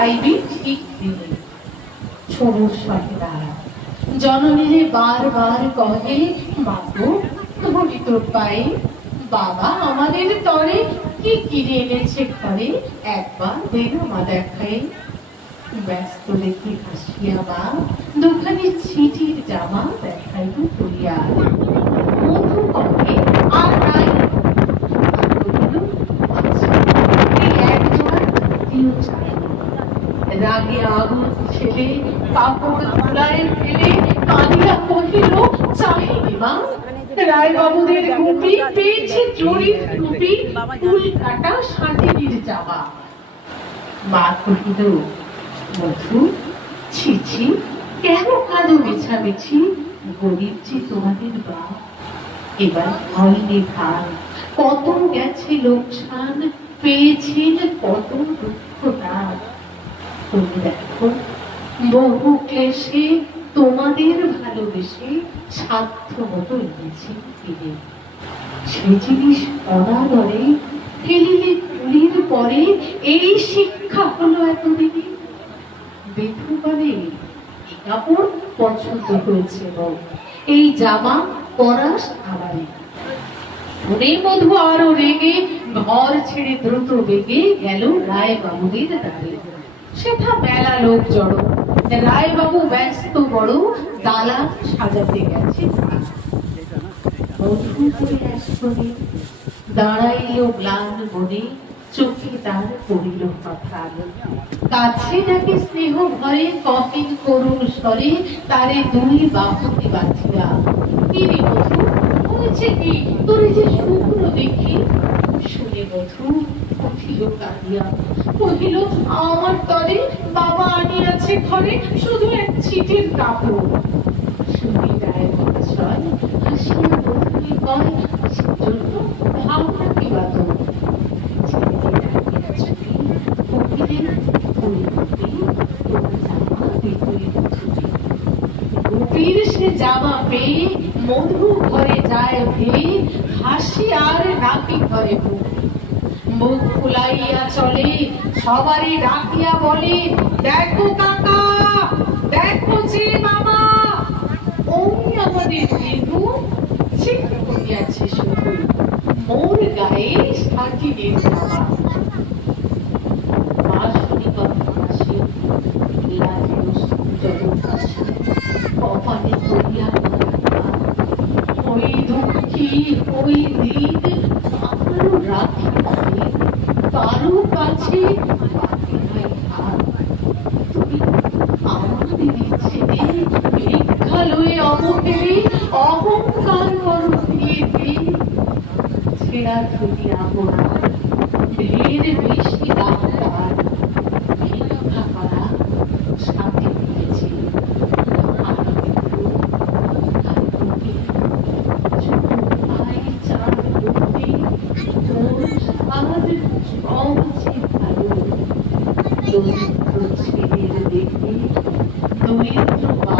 IB ঠিক দিনে। ষোড়শ সহেরা জননীরে বার কহে, মাগো ধরি তোর পায়ে, বাবা আমাদের তরে কি কিনে এনেছে ঘরে? একবার দেন মা দেখায়। ব্যস্ত দেখি হাসিয়া বা দুখানি ছিটির জামা দেখাইব করিয়া মধু কহে আর নাই বলিল, আচ্ছা, এই এক জোড়া দিও চাই রাগে আগুন ছেলে কাপড় ধুলায় ফেলে কহিল চাহিনি মা রায় বাবুদের গুপি পেয়েছে ফুল কাটা মা কহিল, মধু কেন কাঁদো মেছামেছি? গরিব যে তোমাদের এবার হয়নি ধান কত গেছে লোকসান, পেয়েছেন কত দুঃখ তুমি দেখো। বহু ক্লেশে তোমাদের ভালোবেসে সাধ্য মতো এনেছি ফিরে। সে জিনিস অনাদরে ফেলিলে কুলির পরে এই শিক্ষা হলো এতদিনে। এই কাপড় পছন্দ হয়েছে বউ। এই জামা পরাস আমারে শুনে মধু আরও রেগে, ঘর ছেড়ে দ্রুত বেগে গেল রায় বাবুদের দ্বারে। সেথা মেলা লোক জড়ো। রায় বাবু ব্যস্ত বড়, দালা সাজাতে গেছে। গ্লান চোখে তার পড়িল কথা কাছে ডাকে স্নেহ ভরে কফিন স্বরে, তারে দুই বাহুতে বাঁধিয়া। কি রে বধূ কি? তোরে যে শুকনো দেখি কহিল, আমার তরে বাবা আনিয়াছে ঘরে শুধু এক ছিটির কাপড়। সে জামা পেয়ে মধু ঘরে যায় ভেয়ে, হাসি আর নাকি ঘরে মুখ ফুলাইয়া চলে, সবারই ডাকিয়া বলে, দেখো কাকা, দেখো যে মামা। ওই আমাদের ঠিক করিয়াছে শুধু। মোর গায়ে কপালে করিয়া ওই দুঃখী ওই দিন আমারও রাখি পাবে কারও কাছে বাকি নাই আর তুমি আমাদের ছেলে ভিক্ষা লয়ে অমকেলে অহংকার করো ধীরে ছেড়া আপনার ঢের বেশি ডাক্তার ভিক্ষা সাথে তুমি ছোট দেখে দরিদ্র বাপের